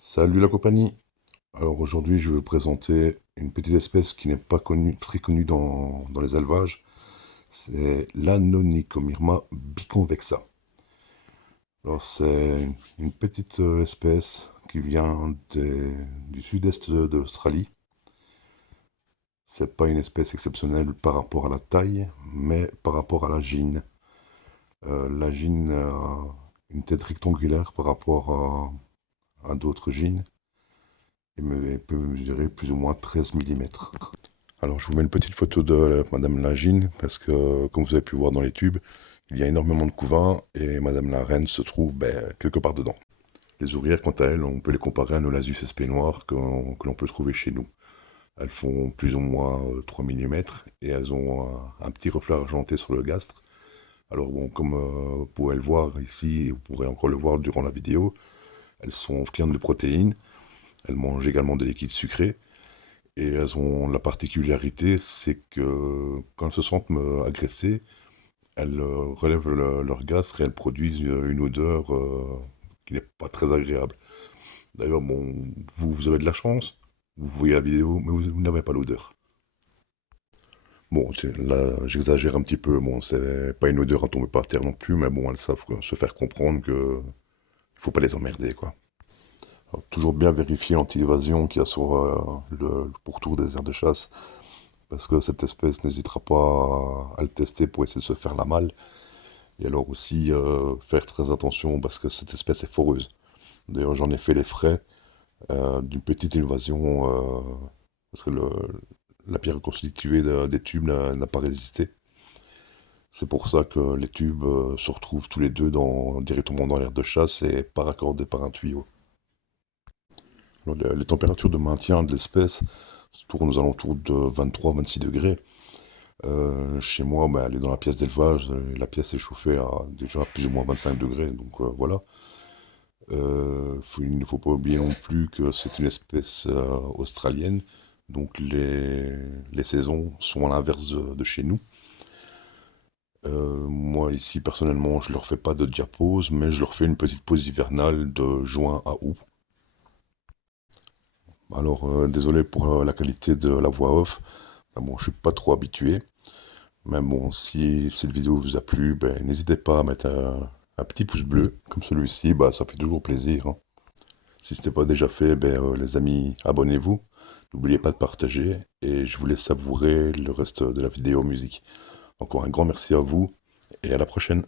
Salut la compagnie. Alors aujourd'hui, je vais vous présenter une petite espèce qui n'est pas connue, très connue dans les élevages. C'est l'Anonychomyrma biconvexa. Alors c'est une petite espèce qui vient du sud-est de l'Australie. C'est pas une espèce exceptionnelle par rapport à la taille, mais par rapport à la gine. La gine a une tête rectangulaire par rapport à d'autres gines. Elle peut mesurer plus ou moins 13 millimètres. Alors je vous mets une petite photo de Madame la Gine, parce que comme vous avez pu voir dans les tubes, il y a énormément de couvains et Madame la Reine se trouve quelque part dedans. Les ouvrières, quant à elles, on peut les comparer à nos Lasus SP noirs que l'on peut trouver chez nous. Elles font plus ou moins 3 millimètres et elles ont un petit reflet argenté sur le gastre. Alors bon, comme vous pouvez le voir ici, et vous pourrez encore le voir durant la vidéo, elles sont friandes de protéines, elles mangent également des liquides sucrés. Et elles ont la particularité, c'est que quand elles se sentent agressées, elles relèvent leur gastre et elles produisent une odeur qui n'est pas très agréable. D'ailleurs, bon, vous avez de la chance, vous voyez la vidéo, mais vous n'avez pas l'odeur. Bon, là, j'exagère un petit peu, bon, c'est pas une odeur à tomber par terre non plus, mais bon, elles savent se faire comprendre que il faut pas les emmerder, quoi. Alors, toujours bien vérifier l'anti-évasion qu'il y a sur le pourtour des aires de chasse, parce que cette espèce n'hésitera pas à le tester pour essayer de se faire la malle. Et alors aussi faire très attention parce que cette espèce est foreuse. D'ailleurs j'en ai fait les frais d'une petite invasion parce que la pierre constituée des tubes n'a pas résisté. C'est pour ça que les tubes se retrouvent tous les deux directement dans l'aire de chasse et pas raccordés par un tuyau. Alors, les températures de maintien de l'espèce se tournent aux alentours de 23-26 degrés. Chez moi, elle est dans la pièce d'élevage. La pièce est chauffée à déjà plus ou moins 25 degrés. Donc voilà. Il ne faut pas oublier non plus que c'est une espèce australienne. Donc les saisons sont à l'inverse de chez nous. Moi ici personnellement je leur fais pas de diapause, mais je leur fais une petite pause hivernale de juin à août. Alors désolé pour la qualité de la voix off. Bon, je suis pas trop habitué. Mais bon, si cette vidéo vous a plu, n'hésitez pas à mettre un petit pouce bleu, comme celui-ci, ça fait toujours plaisir, hein. Si ce n'est pas déjà fait, les amis, abonnez-vous. N'oubliez pas de partager et je vous laisse savourer le reste de la vidéo musique. Encore un grand merci à vous et à la prochaine.